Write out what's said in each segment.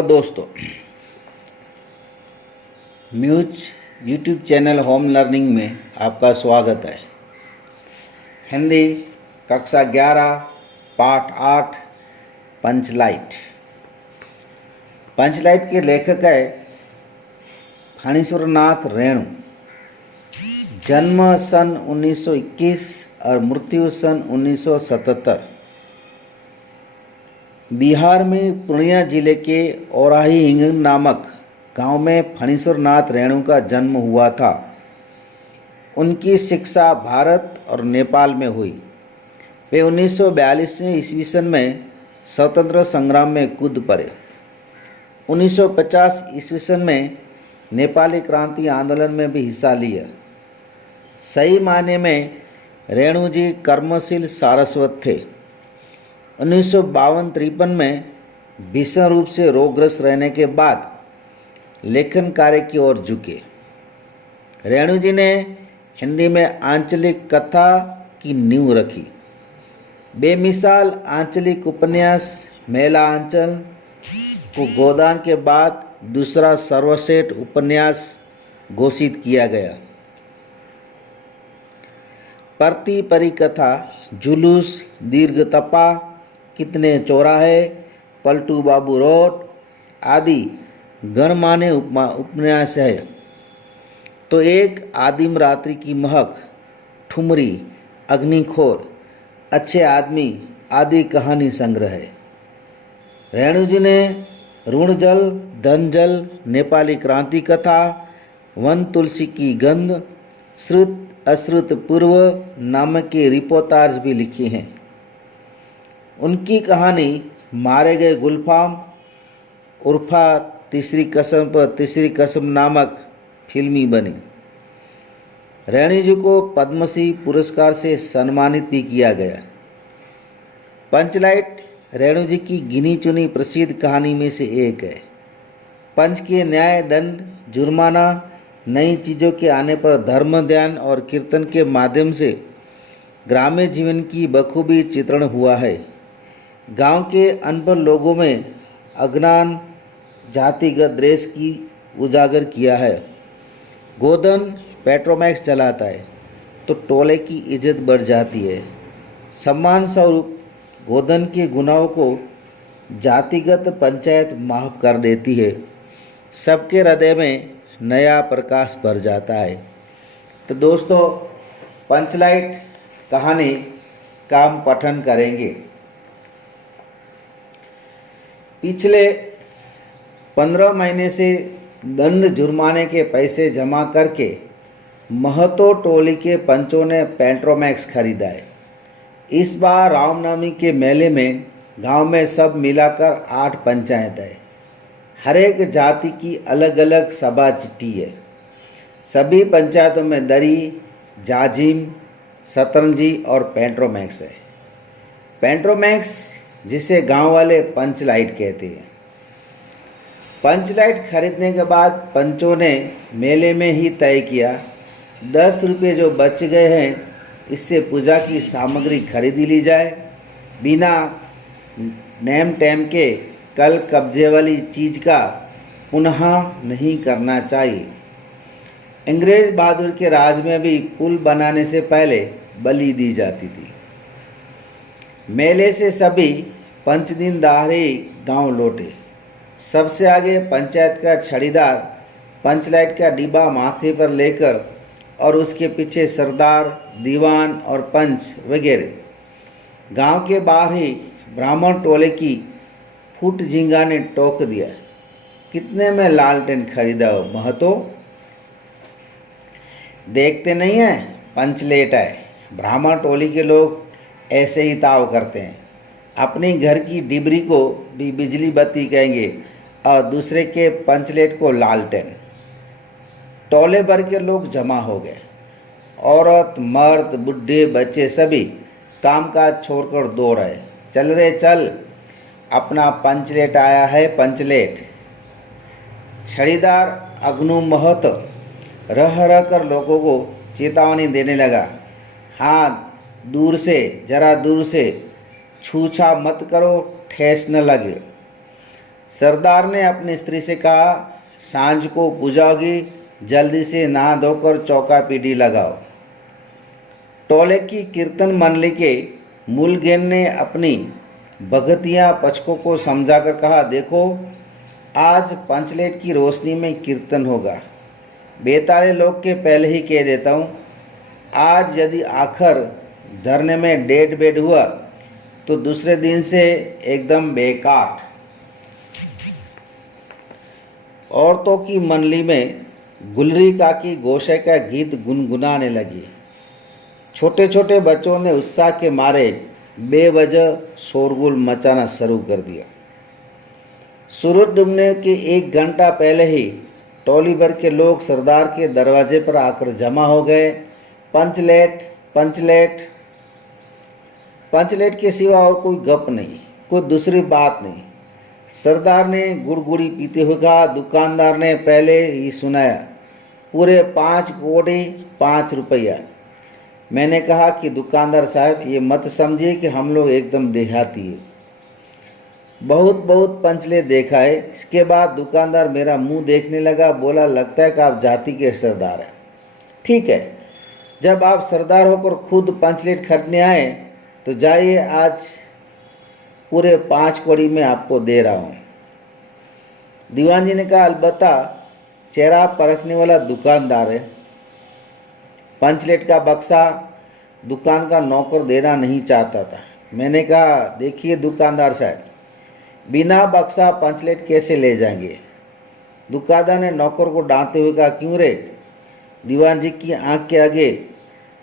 Hello दोस्तों, Muse YouTube channel home learning में आपका स्वागत है। हिंदी कक्षा 11 पाठ 8 पंचलाइट। पंचलाइट के लेखक है फणीश्वरनाथ रेणु। जन्म सन 1921 और मृत्यु सन 1977। बिहार में पूर्णिया जिले के औराही हिंग नामक गांव में फणीश्वरनाथ रेणु का जन्म हुआ था। उनकी शिक्षा भारत और नेपाल में हुई। वे 1942 ईस्वी सन में स्वतंत्र संग्राम में कूद पड़े। 1950 ईस्वी सन में नेपाली क्रांति आंदोलन में भी हिस्सा लिया। सही मायने में रेणु जी कर्मशील सारस्वत थे। 1952-53 में भीषण रूप से रोगग्रस्त रहने के बाद लेखन कार्य की ओर झुके। रेणु जी ने हिंदी में आंचलिक कथा की नींव रखी। बेमिसाल आंचलिक उपन्यास मेला आंचल को गोदान के बाद दूसरा सर्वश्रेष्ठ उपन्यास घोषित किया गया। प्रति परिकथा, जुलूस, दीर्घ तपा, कितने चौराहे, पलटू बाबू रोड आदि गणमान्य उपन्यास है। तो एक आदिम रात्रि की महक, ठुमरी, अग्निखोर, अच्छे आदमी आदि कहानी संग्रह है। रेणु जी ने ऋण जल, धन जल, नेपाली क्रांति कथा, वन तुलसी की गंध, श्रुत अश्रुत पूर्व नामक के रिपोर्टाज भी लिखी हैं। उनकी कहानी मारे गए गुलफाम उर्फा तीसरी कसम पर तीसरी कसम नामक फिल्मी बनी। रेणु जी को पद्मश्री पुरस्कार से सम्मानित भी किया गया। पंचलाइट रेणु जी की गिनी चुनी प्रसिद्ध कहानी में से एक है। पंच के न्याय, दंड, जुर्माना, नई चीज़ों के आने पर धर्म, ध्यान और कीर्तन के माध्यम से ग्रामीण जीवन की बखूबी चित्रण हुआ है। गांव के अनपढ़ लोगों में अज्ञान, जातिगत द्वेष की उजागर किया है। गोधन पेट्रोमैक्स चलाता है तो टोले की इज्जत बढ़ जाती है। सम्मान स्वरूप गोधन के गुनाहों को जातिगत पंचायत माफ कर देती है। सबके हृदय में नया प्रकाश भर जाता है। तो दोस्तों, पंचलाइट कहानी का हम पठन करेंगे। पिछले 15 महीने से दंड जुर्माने के पैसे जमा करके महतो टोली के पंचों ने पेट्रोमैक्स खरीदा है। इस बार रामनवमी के मेले में गांव में सब मिलाकर 8 पंचायत है। हर एक जाति की अलग अलग सभा चिट्ठी है। सभी पंचायतों में दरी, जाजिम, शतरंजी और पेट्रोमैक्स है। पेट्रोमैक्स जिसे गांव वाले पंचलाइट कहते हैं। पंचलाइट खरीदने के बाद पंचों ने मेले में ही तय किया 10 रुपये जो बच गए हैं इससे पूजा की सामग्री खरीदी ली जाए। बिना नेम टेम के कल कब्जे वाली चीज़ का पुनः नहीं करना चाहिए। अंग्रेज बहादुर के राज में भी पुल बनाने से पहले बलि दी जाती थी। मेले से सभी पंच दिन दहाड़े गांव लौटे। सबसे आगे पंचायत का छड़ीदार पंचलाइट का डिब्बा माथे पर लेकर और उसके पीछे सरदार, दीवान और पंच वगैरह। गांव के बाहर ही ब्राह्मण टोले की फुट झिंगा ने टोक दिया, कितने में लालटेन खरीदा हो महतो? देखते नहीं है पंचलेट है। ब्राह्मण टोली के लोग ऐसे ही ताव करते हैं। अपनी घर की डिबरी को भी बिजली बत्ती कहेंगे और दूसरे के पंचलेट को लालटेन। टोले भर के लोग जमा हो गए। औरत, मर्द, बुढ़े, बच्चे सभी कामकाज छोड़कर दौड़ रहे। चल रे चल, अपना पंचलेट आया है पंचलेट। छड़ीदार अग्नु महत रह रह कर लोगों को चेतावनी देने लगा, हाँ दूर से, जरा दूर से, छूछा मत करो, ठेस न लगे। सरदार ने अपनी स्त्री से कहा, सांझ को पूजा होगी, जल्दी से नहा धोकर चौका पीढ़ी लगाओ। टोले की कीर्तन मंडली के मूलगेन ने अपनी भगतिया पचकों को समझाकर कहा, देखो आज पंचलेट की रोशनी में कीर्तन होगा। बेताले लोग के पहले ही कह देता हूँ, आज यदि आखिर धरने में डेढ़ बेड हुआ तो दूसरे दिन से एकदम बेकार। औरतों की मंडली में गुलरी काकी गोशे का गीत गुनगुनाने लगी। छोटे छोटे बच्चों ने उत्साह के मारे बेवजह शोरगुल मचाना शुरू कर दिया। सूरज डूबने के 1 घंटा पहले ही टोली भर के लोग सरदार के दरवाजे पर आकर जमा हो गए। पंचलेट पंचलेट पंचलेट के सिवा और कोई गप नहीं, कोई दूसरी बात नहीं। सरदार ने गुड़गुड़ी पीते हुए कहा, दुकानदार ने पहले ही सुनाया, पूरे 5 कौड़ी 5 रुपया। मैंने कहा कि दुकानदार साहब ये मत समझिए कि हम लोग एकदम देहाती है, बहुत बहुत पंचलेट देखा है। इसके बाद दुकानदार मेरा मुंह देखने लगा, बोला, लगता है कि आप जाति के सरदार हैं। ठीक है, जब आप सरदार होकर खुद पंचलेट खरीदने आए तो जाइए, आज पूरे 5 कौड़ी में आपको दे रहा हूँ। दीवान जी ने कहा, अलबत्ता चेहरा परखने वाला दुकानदार है। पंचलेट का बक्सा दुकान का नौकर देना नहीं चाहता था। मैंने कहा, देखिए दुकानदार साहब, बिना बक्सा पंचलेट कैसे ले जाएंगे। दुकानदार ने नौकर को डांटते हुए कहा, क्यों रे, दीवान जी की आंख के आगे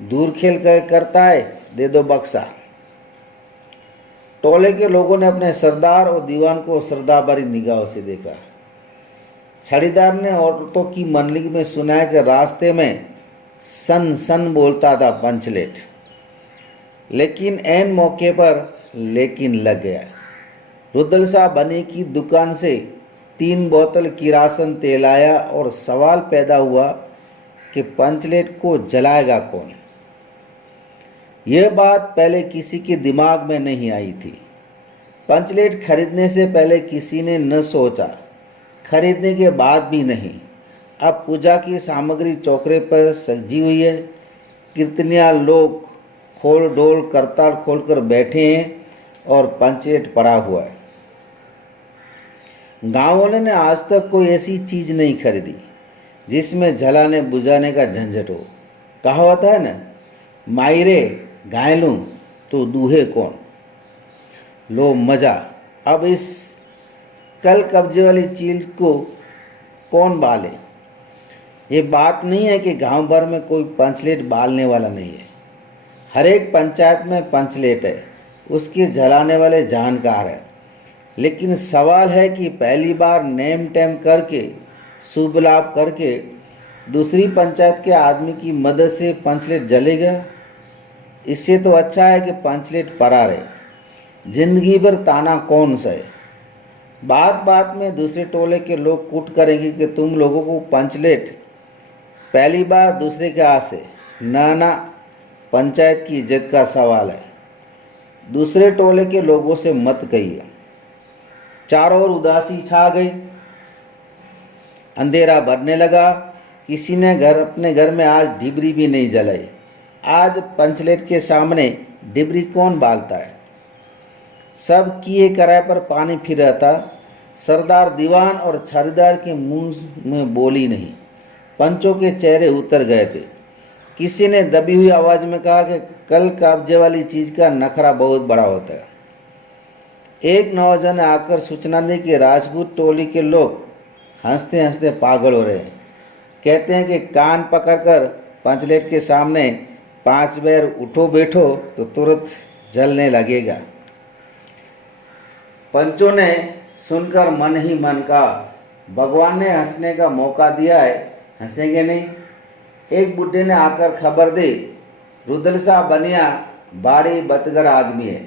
दूर खेल करता है, दे दो बक्सा। टोले के लोगों ने अपने सरदार और दीवान को श्रद्धा भरी निगाहों से देखा। छड़ीदार ने औरतों की मंडली में सुनाया कि रास्ते में सन सन बोलता था पंचलेट, लेकिन ऐन मौके पर लेकिन लग गया। रुदल शाह बनी की दुकान से 3 बोतल किरासन तेल आया और सवाल पैदा हुआ कि पंचलेट को जलाएगा कौन। यह बात पहले किसी के दिमाग में नहीं आई थी। पंचलेट खरीदने से पहले किसी ने न सोचा, खरीदने के बाद भी नहीं। अब पूजा की सामग्री चौकरे पर सजी हुई है, कीर्तनिया लोग खोल डोल करताल खोलकर बैठे हैं और पंचलेट पड़ा हुआ है। गांव वाले ने आज तक कोई ऐसी चीज नहीं खरीदी जिसमें जलाने बुझाने का झंझट हो। कहावत है ना, मायरे घायलूं तो दूहे कौन। लो मजा, अब इस कल कब्जे वाली चीज को कौन बाले। ये बात नहीं है कि गांव भर में कोई पंचलेट बालने वाला नहीं है। हर एक पंचायत में पंचलेट है, उसके जलाने वाले जानकार हैं। लेकिन सवाल है कि पहली बार नेम टेम करके शुभ लाभ करके दूसरी पंचायत के आदमी की मदद से पंचलेट जलेगा। इससे तो अच्छा है कि पंचलेट पड़ा रहे, जिंदगी भर ताना कौन सहे। बात बात में दूसरे टोले के लोग कूट करेंगे कि तुम लोगों को पंचलेट पहली बार दूसरे के हाथ से। ना, पंचायत की इज्जत का सवाल है, दूसरे टोले के लोगों से मत कहिए। चारों ओर उदासी छा गई, अंधेरा बढ़ने लगा। किसी ने अपने घर में आज डिबरी भी नहीं जलाई। आज पंचलेट के सामने डिबरी कौन बालता है। सब किए कराए पर पानी फिर रहा था। सरदार दीवान और छड़ीदार के मुंह में बोली नहीं, पंचों के चेहरे उतर गए थे। किसी ने दबी हुई आवाज में कहा कि कल कब्जे वाली चीज का नखरा बहुत बड़ा होता है। एक नौजवान ने आकर सूचना दी कि राजपूत टोली के लोग हंसते हंसते पागल हो रहे हैं। कहते हैं कि कान पकड़कर पंचलेट के सामने 5 बार उठो बैठो तो तुरंत जलने लगेगा। पंचों ने सुनकर मन ही मन कहा, भगवान ने हंसने का मौका दिया है, हंसेंगे नहीं। एक बुढ़े ने आकर खबर दी, रुदल शाह बनिया बाड़ी बतगर आदमी है,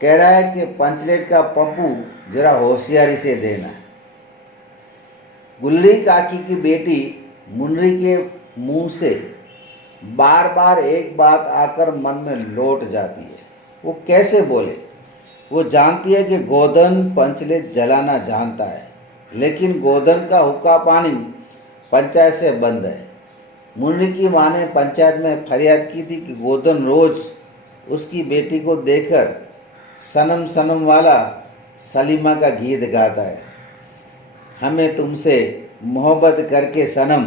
कह रहा है कि पंचलेट का पप्पू जरा होशियारी से देना। गुल्ली काकी की बेटी मुन्नी के मुंह से बार बार एक बात आकर मन में लौट जाती है। वो कैसे बोले, वो जानती है कि गोधन पंचलेट जलाना जानता है, लेकिन गोधन का हुक्का पानी पंचायत से बंद है। मुन्नी की माँ ने पंचायत में फरियाद की थी कि गोधन रोज उसकी बेटी को देखकर सनम सनम वाला सलीमा का गीत गाता है, हमें तुमसे मोहब्बत करके सनम।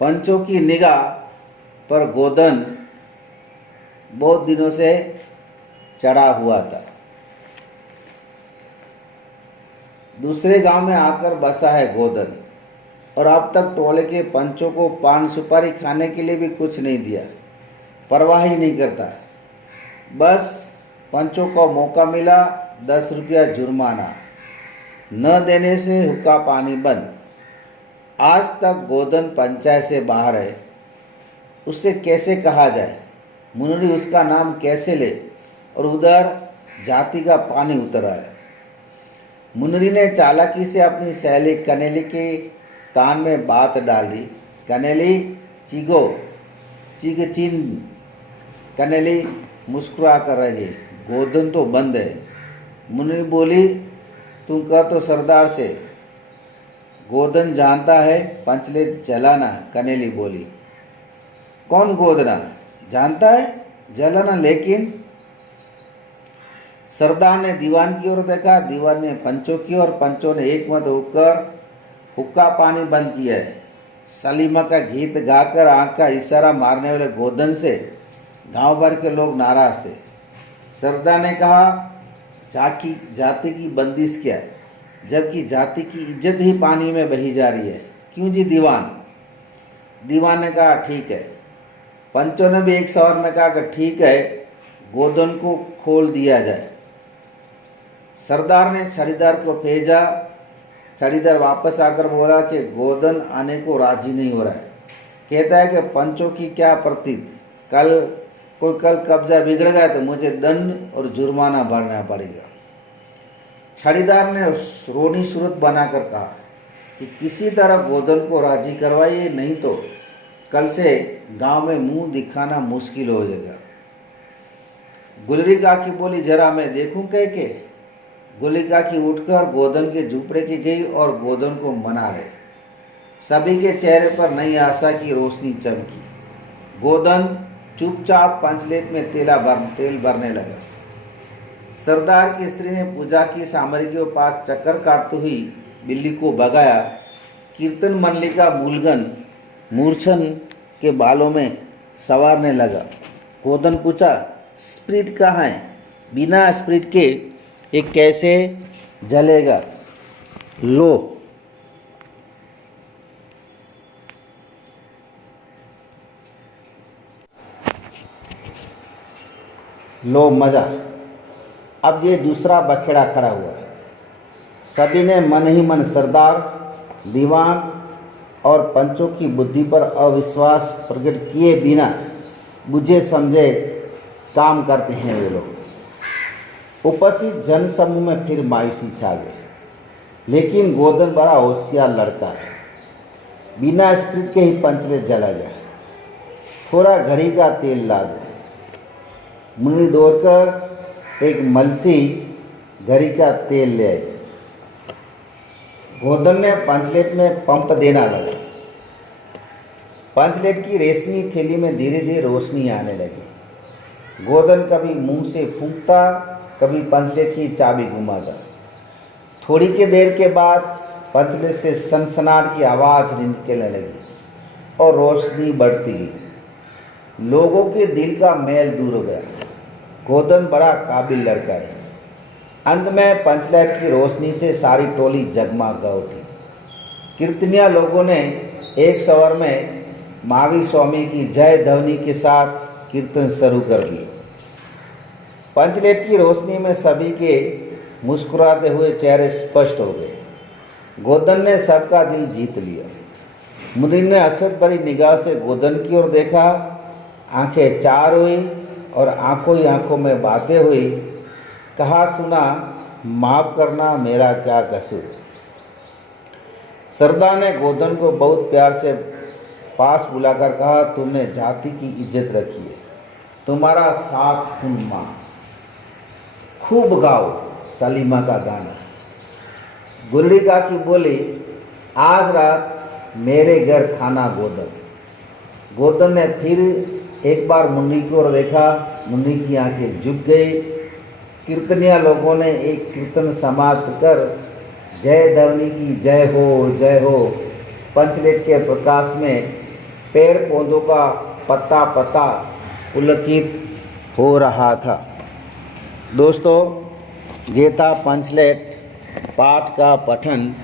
पंचों की निगाह पर गोधन बहुत दिनों से चढ़ा हुआ था। दूसरे गांव में आकर बसा है गोधन, और अब तक टोले के पंचों को पान सुपारी खाने के लिए भी कुछ नहीं दिया। परवाह ही नहीं करता। बस पंचों को मौका मिला 10 रुपया जुर्माना, न देने से हुक्का पानी बंद। आज तक गोधन पंचायत से बाहर है, उससे कैसे कहा जाए, मुन्नी उसका नाम कैसे ले, और उधर जाति का पानी उतरा है। मुन्नी ने चालाकी से अपनी सहेली कनेली के कान में बात डाल दी। कनेली चीगो चीग चीन। कनेली मुस्कुरा कर रही, गोधन तो बंद है। मुन्नी बोली, तुम कह तो सरदार से, गोधन जानता है पंचलेट जलाना। कनेली बोली, कौन गोधना जानता है जलाना? लेकिन सरदार ने दीवान की ओर देखा, दीवान ने पंचों की ओर, पंचों ने एक मत होकर हुक्का पानी बंद किया है। सलीमा का गीत गाकर आंख का इशारा मारने वाले गोधन से गांव भर के लोग नाराज थे। सरदार ने कहा, जाति की बंदिश क्या है, जबकि जाति की इज्जत ही पानी में बही जा रही है। क्यों जी दीवान? दीवान ने कहा, ठीक है। पंचों ने भी एक सवार में कहा कि ठीक है, गोधन को खोल दिया जाए। सरदार ने छड़ीदार को भेजा। छड़ीदार वापस आकर बोला कि गोधन आने को राजी नहीं हो रहा है। कहता है कि पंचों की क्या प्रतीत, कल कब्जा बिगड़ गया तो मुझे दंड और जुर्माना भरना पड़ेगा। छड़ीदार ने रोनी सूरत बनाकर कहा कि किसी तरह गोधन को राजी करवाइए, नहीं तो कल से गांव में मुंह दिखाना मुश्किल हो जाएगा। गुलरी काकी बोली, जरा मैं देखूं कह के। गुलरी काकी उठकर गोधन के झूपड़े की गई और गोधन को मना रहे। सभी के चेहरे पर नई आशा की रोशनी चमकी। गोधन चुपचाप पंचलेट में तेल भरने लगा। सरदार की स्त्री ने पूजा की सामग्री के पास चक्कर काटती हुई बिल्ली को भगाया। कीर्तन मल्लिका मूलगन मूर्छन के बालों में संवारने लगा। गोधन पूछा, स्प्रिट कहाँ है? बिना स्प्रिट के ये कैसे जलेगा? लो मजा। अब ये दूसरा बखेड़ा खड़ा हुआ। सभी ने मन ही मन सरदार, दीवान और पंचों की बुद्धि पर अविश्वास प्रकट किए बिना बुझे समझे काम करते हैं वे लोग। उपस्थित जनसमूह में फिर मायूसी छा गई। लेकिन गोधन बड़ा होशियार लड़का है, बिना स्प्रिट के ही पंचलेट जला गया। थोड़ा घड़ी का तेल ला दो। मुन्नी दौड़कर एक मलसी घड़ी का तेल ले आई। गोधन ने पंचलेट में पंप देना लगा। पंचलेट की रेशमी थैली में धीरे धीरे रोशनी आने लगी। गोधन कभी मुंह से फूंकता, कभी पंचलेट की चाबी घुमाता। थोड़ी के देर के बाद पंचलेट से सनसनाट की आवाज़ निकलने लगी और रोशनी बढ़ती गई। लोगों के दिल का मैल दूर हो गया। गोधन बड़ा काबिल लड़का है। अंत में पंचलेट की रोशनी से सारी टोली जगमगा उठी। कीर्तनिया लोगों ने एक स्वर में महावीर स्वामी की जय ध्वनि के साथ कीर्तन शुरू कर दिया। पंचलेट की रोशनी में सभी के मुस्कुराते हुए चेहरे स्पष्ट हो गए। गोधन ने सबका दिल जीत लिया। मुन्नी ने असर भरी निगाह से गोधन की ओर देखा। आंखें चार हुई और आंखों ही आंखों में बातें हुई। कहा सुना, माफ करना मेरा क्या कसूर। सरदार ने गोधन को बहुत प्यार से पास बुलाकर कहा, तुमने जाति की इज्जत रखी है, तुम्हारा साथ खून मां। खूब गाओ सलीमा का गाना। गुलड़ी काकी बोली, आज रात मेरे घर खाना गोदन। गोदन ने फिर एक बार मुन्नी की ओर देखा। मुन्नी की आंखें झुक गई। कीर्तनिया लोगों ने एक कीर्तन समाप्त कर जय धवनी की जय हो पंचलेट के प्रकाश में पेड़ पौधों का पत्ता पत्ता पुलकित हो रहा था। दोस्तों, ये था पंचलेट पाठ का पठन।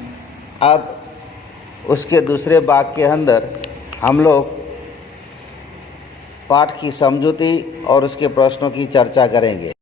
अब उसके दूसरे भाग के अंदर हम लोग पाठ की समझूती और उसके प्रश्नों की चर्चा करेंगे।